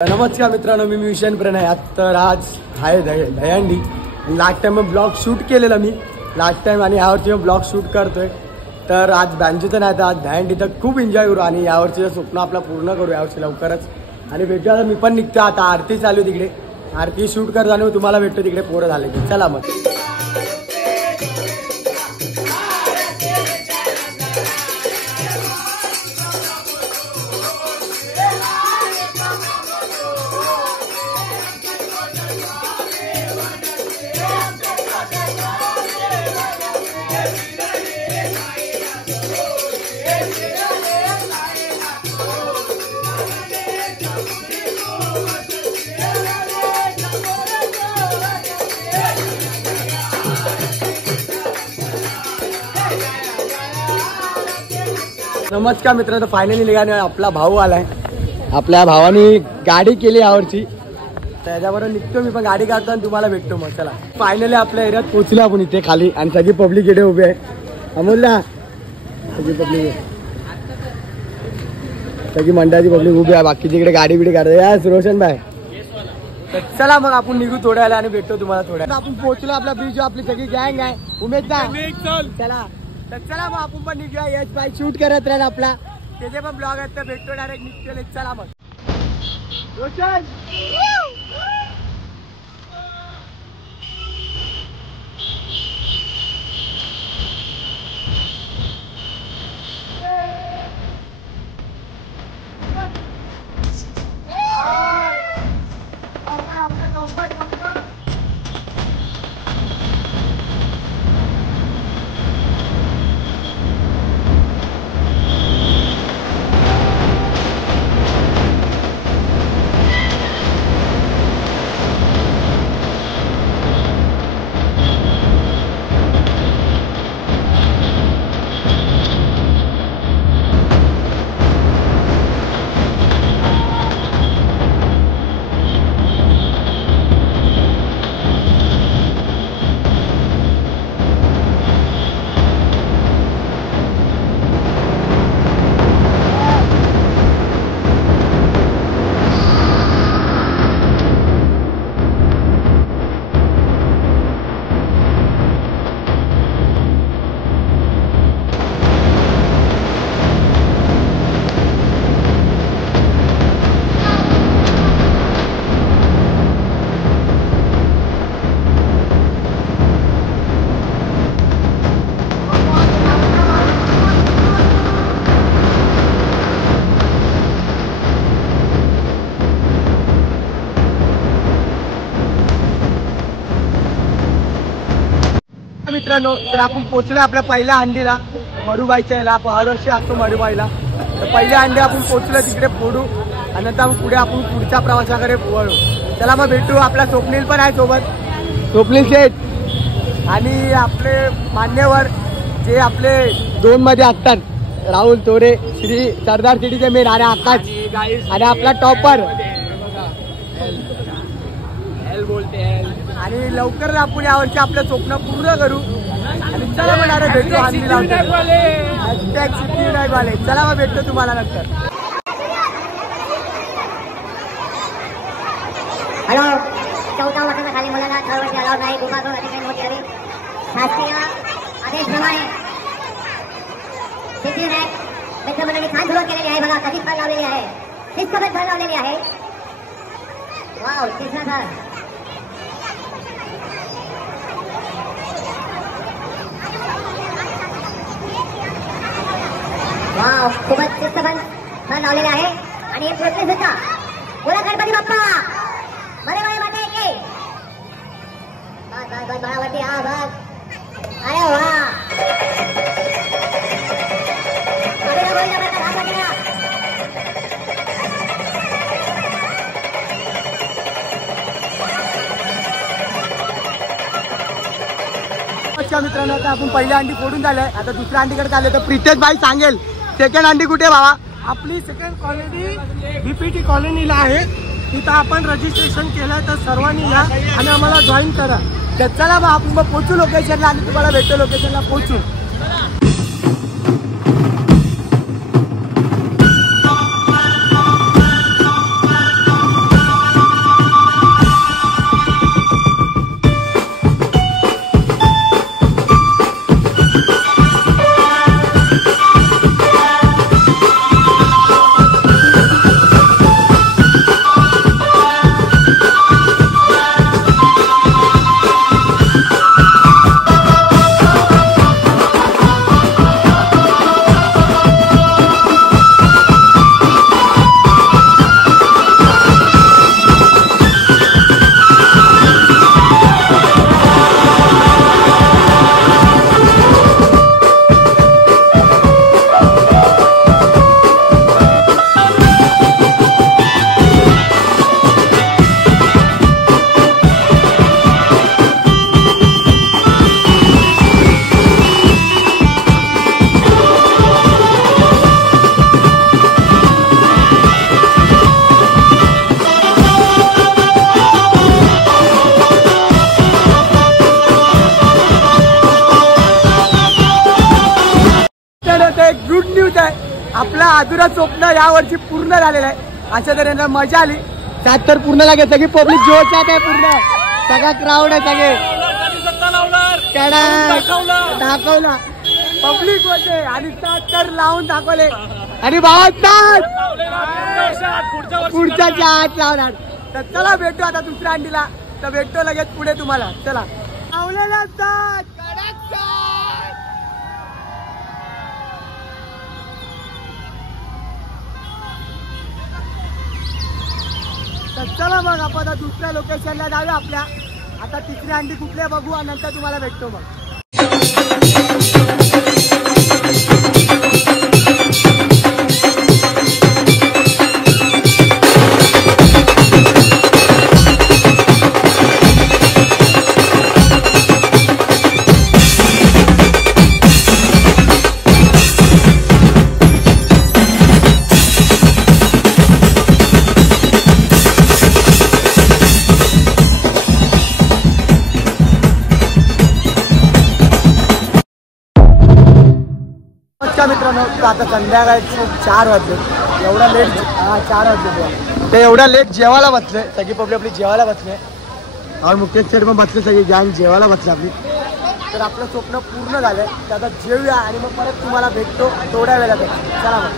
नमस्कार मित्रांनो, मी विशन प्रणय. तर आज आहे Dahihandi. Last time blog shoot केलेला मी लास्ट टाइम आणि यावर्षी ब्लॉग शूट करतोय. तर आज बँजूचं नाही तर आज दहीहंडी तर खूप एन्जॉय करू आणि यावर्षीचं स्वप्न आपलं पूर्ण करू यावर्षी लवकरच. आणि भेटूया, मी पण निघतो आता. आरती चालू तिकडे, आरती शूट करतो आणि तुम्हाला भेटतो तिकडे पोरं झाले की. चला मग. नमस्कार मित्रांनो, फायनली निघाले. आपला भाऊ आलाय. आपल्या भावानी गाडी केली यावरची, त्याच्याबरोबर निघतो मी पण. गाडी काढतो आणि तुम्हाला भेटतो मग. चला, फायनली आपल्या एरियात पोहोचलो आपण इथे खाली. आणि सगळी पब्लिक इकडे उभी आहे. अमोलला सगळी पब्लिक, सगळी मंडळाची पब्लिक उभी आहे. बाकीची इकडे गाडी बिडी काढतो. यास रोशन भाई. तर चला मग आपण निघू थोड्या वेळा आणि भेटतो तुम्हाला थोड्या. आपण पोहोचलो आपला ब्रिज. आपली सगळी गँग आहे. उमेदचा चला. तर चला मग आपण पण निघूया. यश भाई शूट करत राहील आपला, त्याचे पण ब्लॉग आहेत. तर भेटतो डायरेक्ट निघतो. चला मग. रोशन मित्रांनो, तर आपण पोहोचलो आपल्या पहिल्या हंडीला. मरुबाईच्या याला आपण हरवर्षी असतो मरुबाईला. तर पहिल्या हंडी आपण पोहोचलो तिकडे फोडू आणि नंतर पुढे आपण पुढच्या प्रवासाकडे वळू. त्याला मग भेटू. आपला स्वप्नील पण आहे सोबत, स्वप्नील शेठ. आणि आपले मान्यवर जे आपले 2 मध्ये असतात, राहुल तोरे, श्री सरदार सिटीचे मेन आणि आकाश आणि आपला टॉपर. आणि लवकर आपण यावर्षी आपलं स्वप्न पूर्ण करू. आणि चला मग भेटू हंडीला. चला मग भेटतो तुम्हाला नंतर. हॅलो, 14 वर्षाखाली मुलांना 4 वर्षे अलाउड नाही. गुन्हा ठिकाणी नोंद करावी. शासकीय आदेशप्रमाणे मित्रमंडळी छान सुरुवात केलेली आहे. बघा कधी फळ लावलेली आहे, शिस्तबद्ध फळ लावलेली आहे. वाव, तिसरा थर. वाव, खूपच शिस्तबद्ध फळ लावलेले आहे. आणि पृथ्वी सुद्धा. बोला गणपती बाप्पा मध्ये मध्ये मध्ये की बस बस बळावरती. हा बस. अरे वा, मित्रांनो, आता आपण पहिल्या अंडी फोडून झालंय. आता दुसऱ्या अंडीकडे चालले. तर प्रितेश भाई सांगेल सेकंड अंडी कुठे बाबा. आपली सेकंड कॉलनी बीपीटी कॉलनीला आहे. तिथं आपण रजिस्ट्रेशन केलं. तर सर्वांनी या आणि आम्हाला जॉईन करा. तर चला मग आपण पोहोचू लोकेशनला आणि तुम्हाला भेटतो लोकेशनला पोहोचू. अधुरा स्वप्न या वर्षी पूर्ण झालेलं आहे. अशा तऱ्हेने मजा आली. त्यात तर पूर्ण लागेल सगळी पब्लिक जोशात आहे. पूर्ण सगळा क्राऊड आहे. सगळे दाखवला पब्लिक होते आणि तर लावून दाखवले आणि पुढच्या आत लावणार. तर चला भेटू आता दुसऱ्या अंडीला. तर भेटतो लगेच पुढे तुम्हाला. चला लावलेला तर चला मग आपण आता दुसऱ्या लोकेशनला जाऊया आपल्या. आता तिसरी अंडी कुठल्या बघू आणि नंतर तुम्हाला भेटतो मग. मित्रांनो आता संध्याकाळचे 4 वाजले. एवढा लेट 4 वाजले ते एवढा लेट जेवायला बसले. सगळी पब्लिक आपली जेवायला बसले और मुकेश सेठ पण बसले. सगळी गँग जेवायला बसले आपली. तर आपलं स्वप्न पूर्ण झालंय. तर आता जेवूया आणि मग परत तुम्हाला भेटतो थोड्या वेळात. चला मग.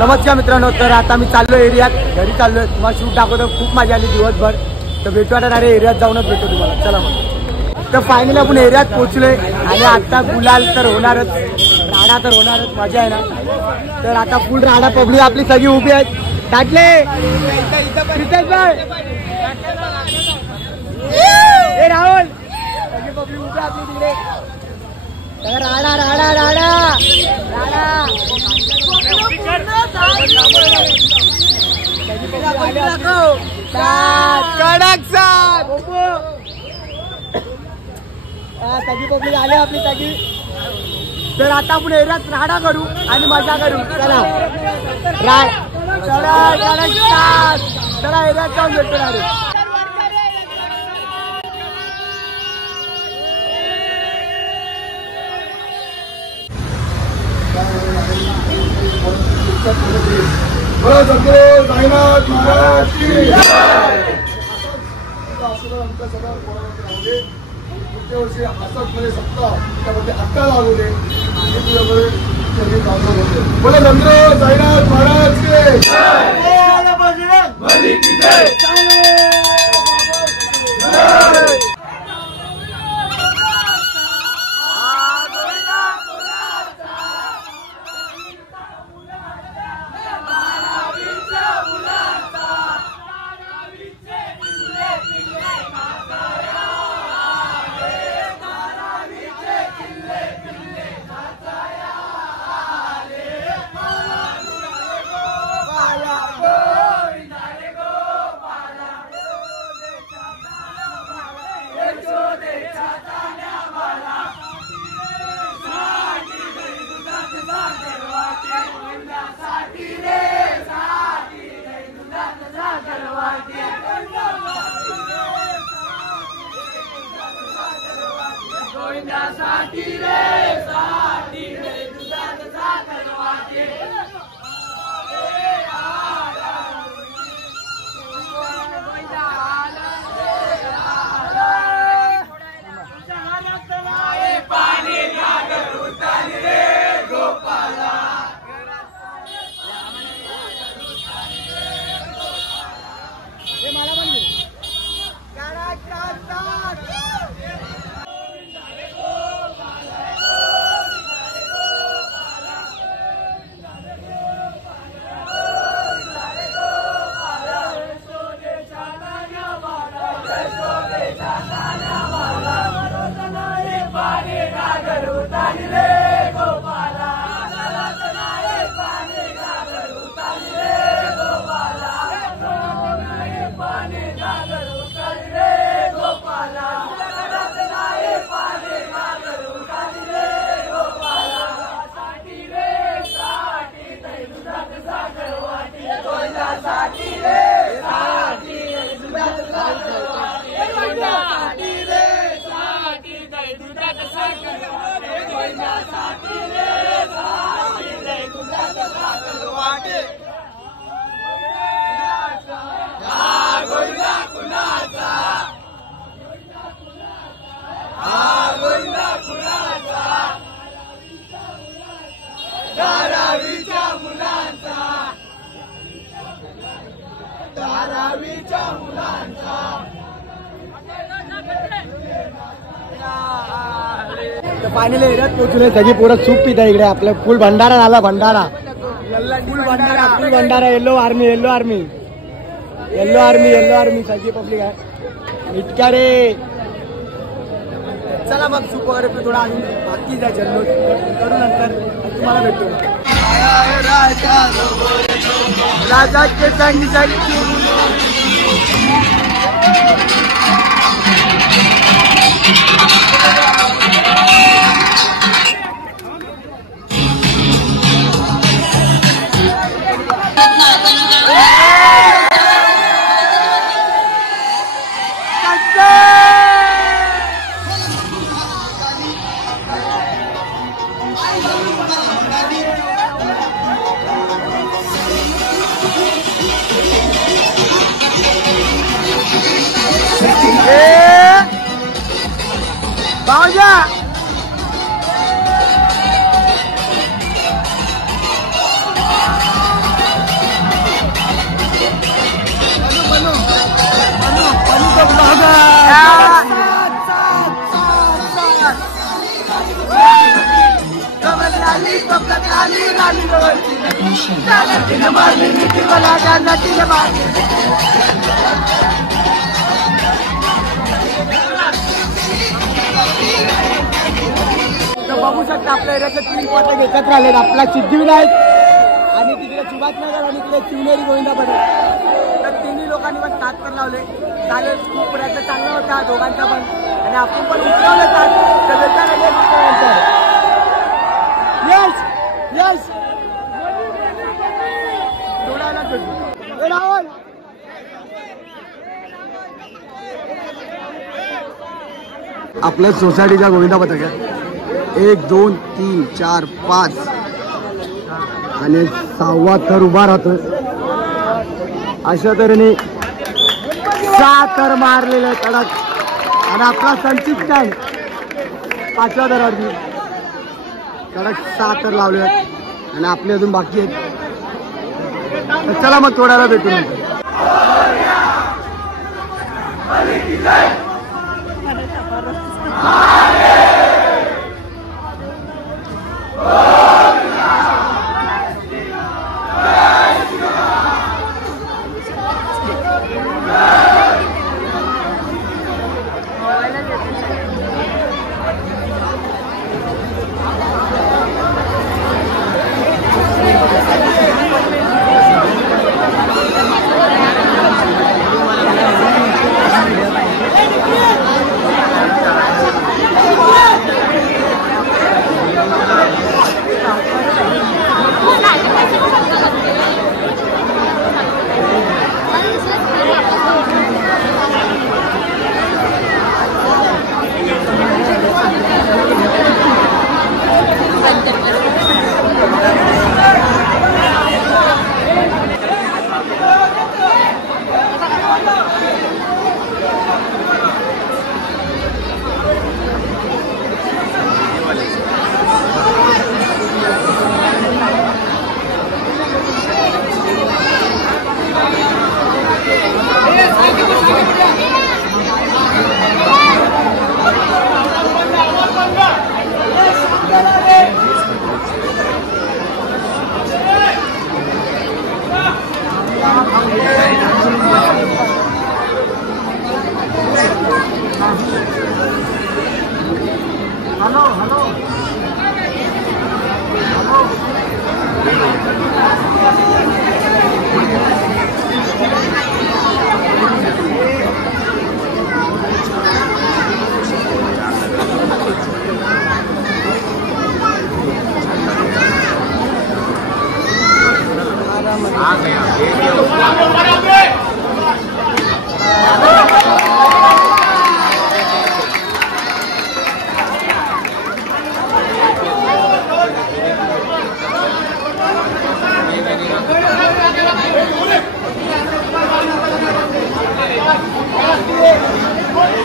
नमस्कार मित्रांनो. तर आता मी चाललो एरियात. घरी चाललोय. तुम्हाला शूट दाखवतो. खूप मजा आली दिवसभर. तर भेटू आता डायरेक्ट एरियात जाऊनच भेटतो तुम्हाला. चला मग. तर फायनली आपण एरियात पोहोचलोय आणि आता गुलाल तर होणारच. राडा तर होणारच. मजा आहे ना. तर आता फुल राडा पब्लिक आपली सगळी उभी आहेत. टाटले राहुल सगळी पब्लिक उभी आपली तिकडे. राडा राडा राडा राडा कडक साथ सगळी पब्लिक आली आपली सगळी. तर आता आपण एरियात राडा करू आणि मजा करू. चला कडक साथ. चला एरियात जाऊन भेटतो डायरेक्ट. आशीर्वाद आमच्या सगळ्या पोरांमध्ये राहू दे. पुढच्या वर्षी असंच मध्ये सत्ता त्यामध्ये अक्का लागू दे. हे तुझ्याकडे सगळी कामं होते. बोला नंद्र साईनाथ महाराज के फायनली एरियात पोहोचले. सगळी पोरं सूप पिता इकडे. आपलं फुल भंडारा झाला. भंडारा फुल भंडारा. येल्लो आर्मी सगळी पब्लिक आहे. इतक्या रे. चला मग सूप वगैरे थोडा अजून बाकी जाय जल्लोष करू नंतर तुम्हाला भेटतो. राजाचे संगी भाऊजा बघू शकता आपल्या एरियाचे 3 पथक एकत्र आले. आपला सिद्धिविनायक आणि तिकडे सुभाषनगर आणि तिकडे शिवनेरी गोविंदापणे. तर तिन्ही लोकांनी पण साथ कर लावले. चालेल खूप प्रयत्न चांगला होता दोघांचा पण. आणि आपण पण उतरवलं आपल्या सोसायटीचा गोविंदा पथक आहे. 1 2 3 4 5 आणि 6वा थर उभा राहतो. अशा तऱ्हेने 6 तर मारलेले कडक आणि आपला संचित टँक 5व्या दरावरती कडक 6 तर लावले आणि आपले अजून बाकी आहेत. तर चला मग थोड्याला भेटू नंतर.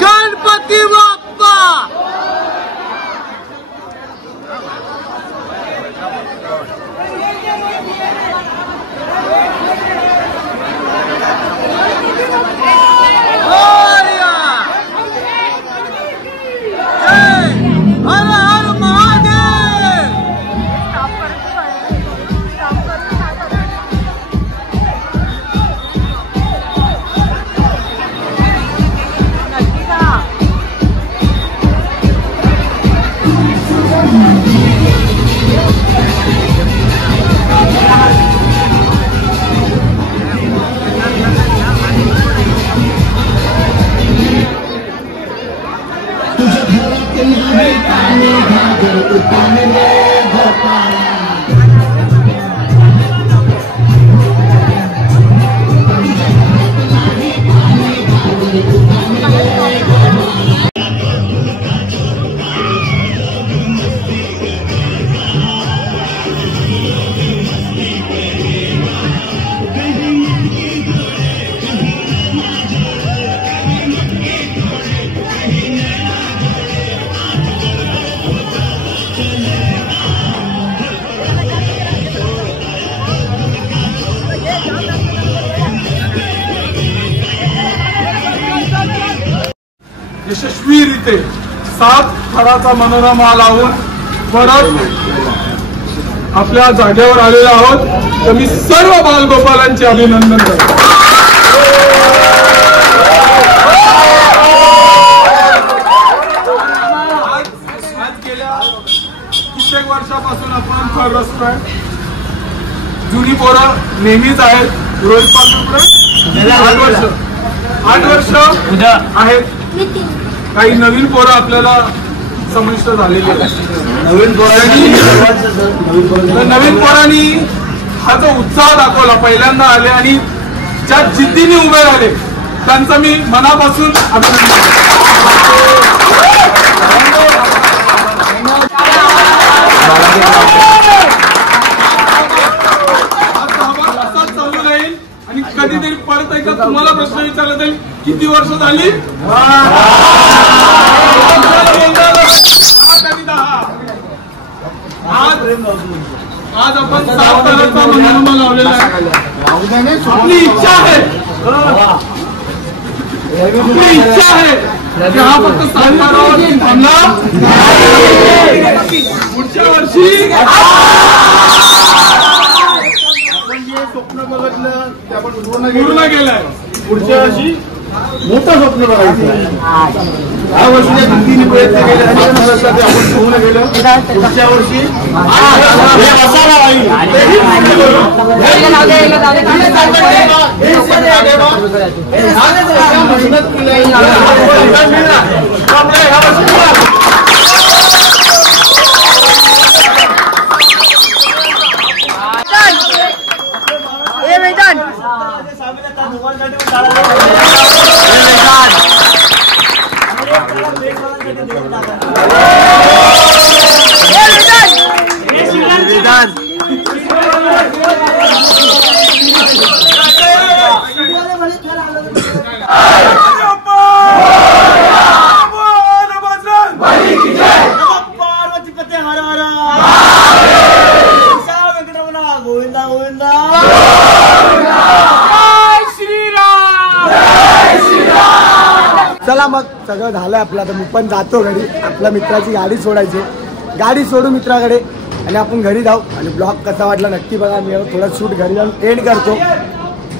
गणपती बाप्पा हर हर महादेव. यशस्वीरित्या 7 थराचा मनोरमा लावून परत आपल्या जागेवर आलेलो आहोत. तर मी सर्व बालगोपालांचे अभिनंदन करतो. आज गेल्या कित्येक वर्षापासून आपण थर रचतोय. जुनी पोरं नेहमीच आहेत. रोहित पालकर 8 वर्ष आहेत. काही नवीन पोरं आपल्याला समाविष्ट झालेली आहेत. नवीन पोरांनी हा जो उत्साह दाखवला, पहिल्यांदा आले आणि ज्या जिद्दीने उभे राहिले त्यांचं मी मनापासून अभिनंदन असाच चालू राहील आणि कधीतरी परत एकदा तुम्हाला प्रश्न विचारला जाईल किती वर्ष झाली? 8 आणि 10. आज आपण 7 तारखेचा महिना लावलेला आहे. आपली इच्छा आहे की हा फक्त 7 तारखेवर थांबला. पुढच्या वर्षी आपण जे स्वप्न बघितलं ते आपण पूर्ण केलंय. पुढच्या वर्षी मोठं स्वप्न बघायचं. ह्या वर्षी 3 प्रयत्न केले आणि आपण पूर्ण केलं. पुढच्या वर्षी चला मग सगळं झालं आपलं. आता मी पण जातो घरी. आपल्या मित्राची गाडी सोडायची. गाडी सोडू मित्राकडे आणि आपण घरी जाऊ. आणि ब्लॉग कसा वाटला नक्की बघा. मी थोडं शूट घरी जाऊन एंड करतो.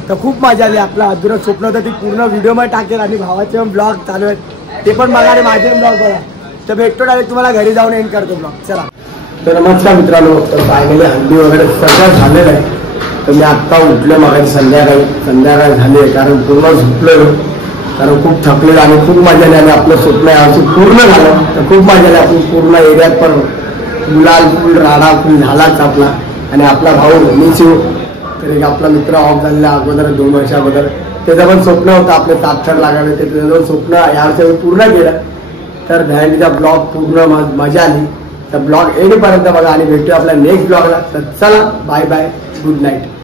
तर खूप मजा आली. आपलं अधुरं स्वप्न होतं ती पूर्ण व्हिडिओमध्ये टाकेल. आणि भावाचे पण ब्लॉग चालू आहेत ते पण बघा आणि माझे पण ब्लॉग बघा. तर भेटतो डायरेक्ट तुम्हाला घरी जाऊन एंड करतो ब्लॉग. चला तर नमस्कार मित्रांनो. तर फायनली हल्दी वगैरे सगळं झालेलं आहे. तर मी आत्ता उठलो मग संध्याकाळी झाली आहे कारण पूर्ण झोपलेलो. कारण खूप थकलेलं आणि खूप मजा आली. आणि आपलं स्वप्न यावर्षी पूर्ण झालं. तर खूप मजा आली. आपण पूर्ण एरियात पण गुलाल फुल राडा फुल झालाच आपला. आणि आपला भाऊ मिशिव तर एक आपला मित्र ऑफ झालेला अगोदर 2 वर्षा अगोदर त्याचं पण स्वप्न होतं आपले तात्थर लागावे. ते त्याचं पण स्वप्न यावर्षी पूर्ण केलं. तर दहीहंडीचा ब्लॉग पूर्ण मजा आली. तर ब्लॉग एंडपर्यंत बघा आणि भेटूया आपल्या नेक्स्ट ब्लॉगला. तर चला बाय बाय गुड नाईट.